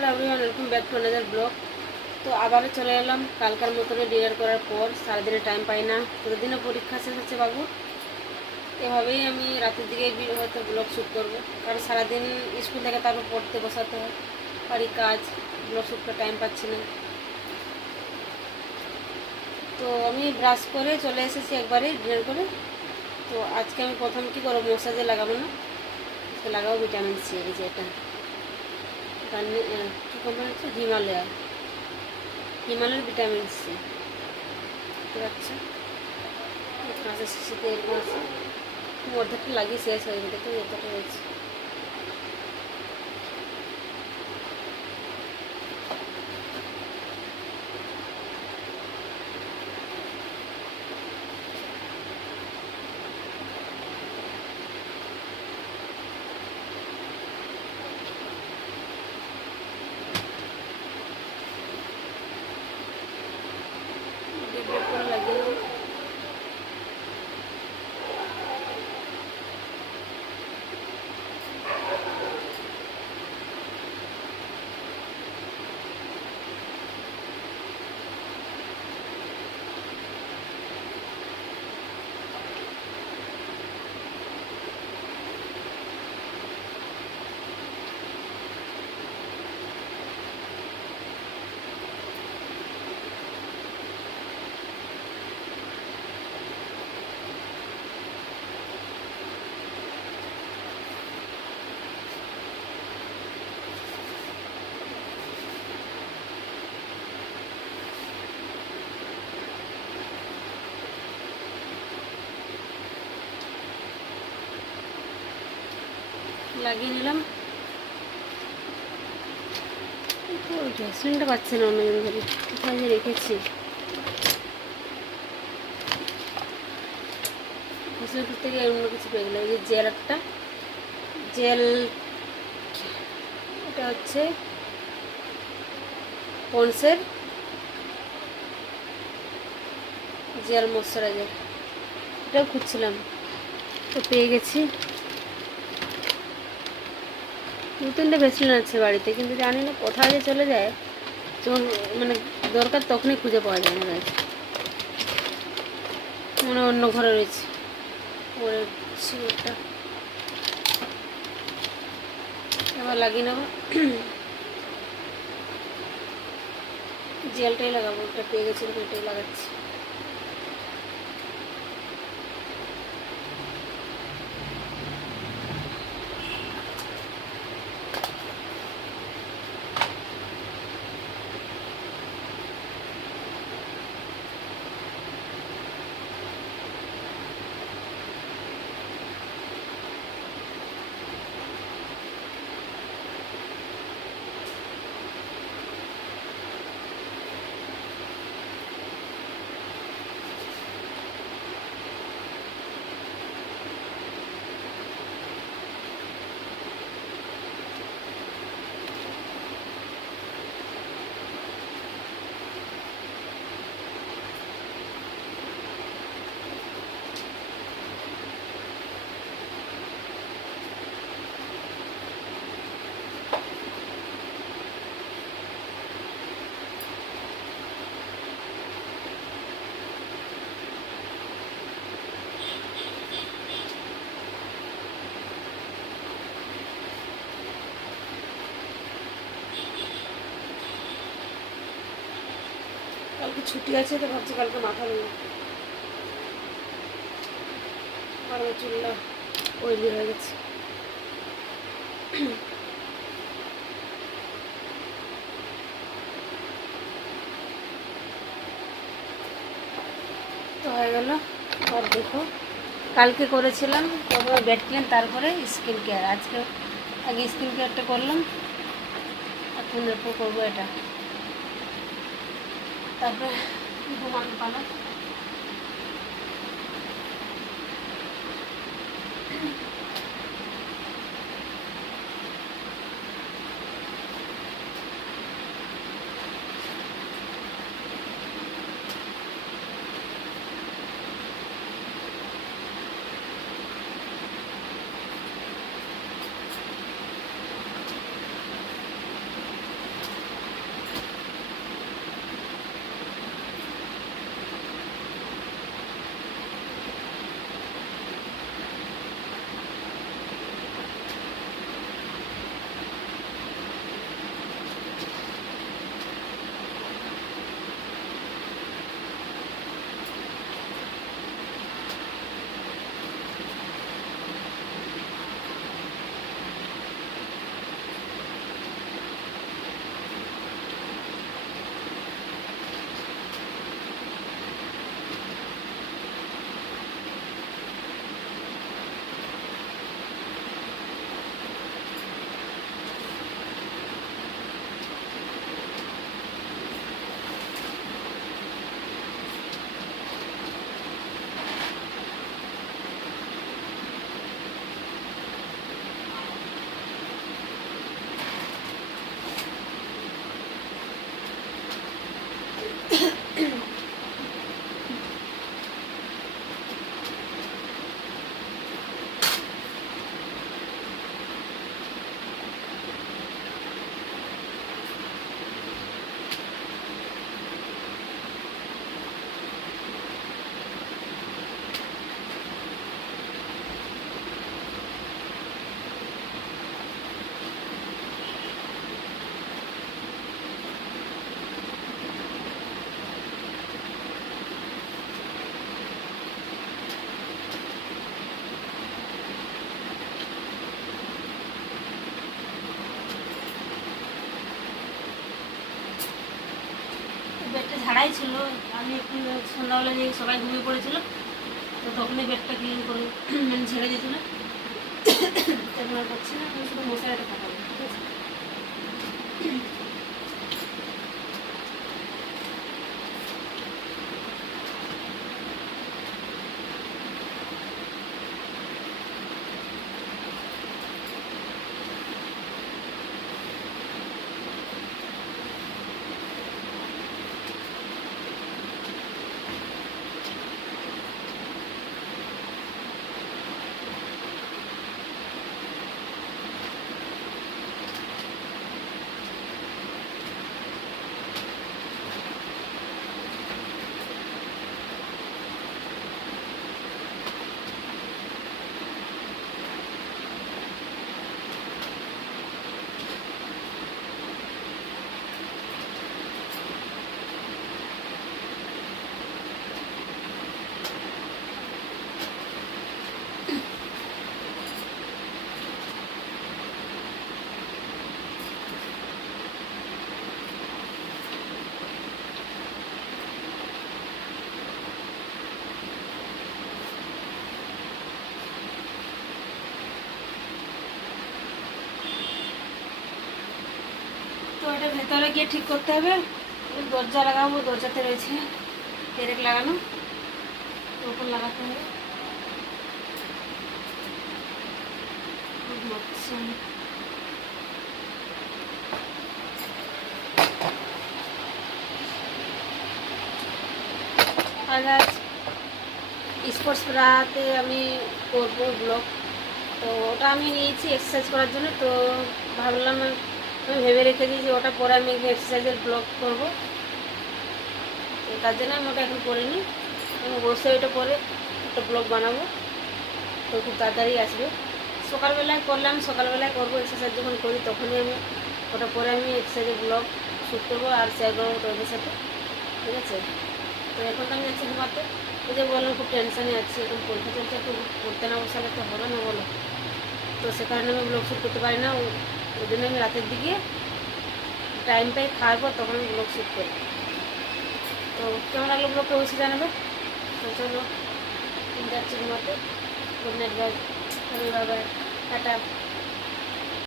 Hello everyone, welcome back to another blog. তো আবারও চলে এলাম কালকার মতনে ডিনার করার পর। সারাদিনে টাইম পাই না, প্রতিদিনও পরীক্ষা শেষ হচ্ছে বাবু। এভাবেই আমি রাতের দিকে হয়তো ব্লগ শ্যুট করবো, কারণ সারাদিন স্কুল থেকে তারপর পড়তে বসাতে হয়, বাড়ি কাজ, ব্লগ শ্যুট করে টাইম পাচ্ছি না। তো আমি ব্রাশ করে চলে এসেছি একবারে ডিনার করে। তো আজকে আমি প্রথম কী করবো, মশাজে লাগাবো না, লাগাবো ভিটামিন সি। এই যে এটা কী কোম্পানি হচ্ছে, হিমালয়ের ভিটামিন সি। ঠিক আছে, কাঁচের শিশিতে এরকম আছে, অর্ধেকটা লাগিয়ে শেষ হয়ে গেছে, দেখুন এতটা রয়েছে। করে লাগিয়ে দেবো। লাগিয়ে নিলাম। ওই ভ্যাসলিনটা পাচ্ছে না অনেকদিন ধরে, কোথায় যে রেখেছি। ভ্যাসলিন করতে গিয়ে অন্য কিছু পেয়ে গেলাম। এই যে জেল, একটা জেল, এটা হচ্ছে পন্সের জেল ময়শ্চারাইজার, এটাও খুঁজছিলাম, তো পেয়ে গেছি। দু তিনটে ভ্যাসলিন আছে বাড়িতে, কিন্তু জানি না কোথায় যে চলে যায়, যখন মানে দরকার তখনই খুঁজে পাওয়া যায় না। গাছ মনে অন্য ঘরে রয়েছে, ওটা এবার লাগিয়ে নেবো। জেলটাই লাগাবো, ওটা পেয়ে গেছি, ওটাই লাগাচ্ছি। কালকে ছুটি আছে, তো ভাবছি কালকে মাথা নেব, আর ওই চুলটা অয়েলি হয়ে গেছে। তো হয়ে গেল। আর দেখো, কালকে করেছিলাম প্রথমে বেড ক্লিন, তারপরে স্কিন কেয়ার। আজকে আগে স্কিন কেয়ারটা করলাম, এখন এরপর করবো এটা, তারপরে ঘুমানো পালা। ছাড়াই ছিল, আমি একটু সন্ধ্যাবেলা যে সবাই ঘুমিয়ে পড়েছিল, তো তখনই বেডটা ক্লিন করে মানে ছেড়ে দিয়েছিল। তেমন করছি না, আমি শুধু মশারিটা কাটাবো, ঠিক আছে? তো এটা ভেতরে গিয়ে ঠিক করতে হবে। দরজা লাগাবো, দরজাতে রয়েছে পেরেক লাগানো, তো ওপর লাগাতে হবে। আজ স্পোর্টস ব্রাতে আমি করবো ব্লগ, তো ওটা আমি নিয়েছি এক্সারসাইজ করার জন্য। তো ভাবলাম, আমি ভেবে রেখে দিই যে ওটা পরে আমি এক্সারসাইজের ব্লগ করবো, তো তার জন্য আমি ওটা এখন করে নিই। আমি অবশ্যই ওটা পরে একটা ব্লগ বানাবো, তো খুব তাড়াতাড়ি আসবে। সকালবেলায় করলাম, সকালবেলায় করবো, এক্সারসাইজ যখন করি তখনই আমি ওটা পরে আমি এক্সারসাইজের ব্লগ শ্যুট করবো আর শেয়ার করবো তোমাদের সাথে, ঠিক আছে? তো এখন তো আমি যাচ্ছি ঘুমাতে। ওই যে বললাম খুব টেনশানে আছি, এখন পরীক্ষা চলছে, একটু পড়তে না বসালে তো হবে না বলো। তো সে কারণে আমি ব্লগ শ্যুট করতে পারি না, ওই জন্য আমি রাতের দিকে টাইম পাই খাওয়ার পর তখন আমি ব্লগ শ্যুট করি। তো কেমন লাগলো ব্লগটা অবশ্যই জানাবে। তো চলো, যাচ্ছি ঘুমাতে। Good night, bye bye, tata.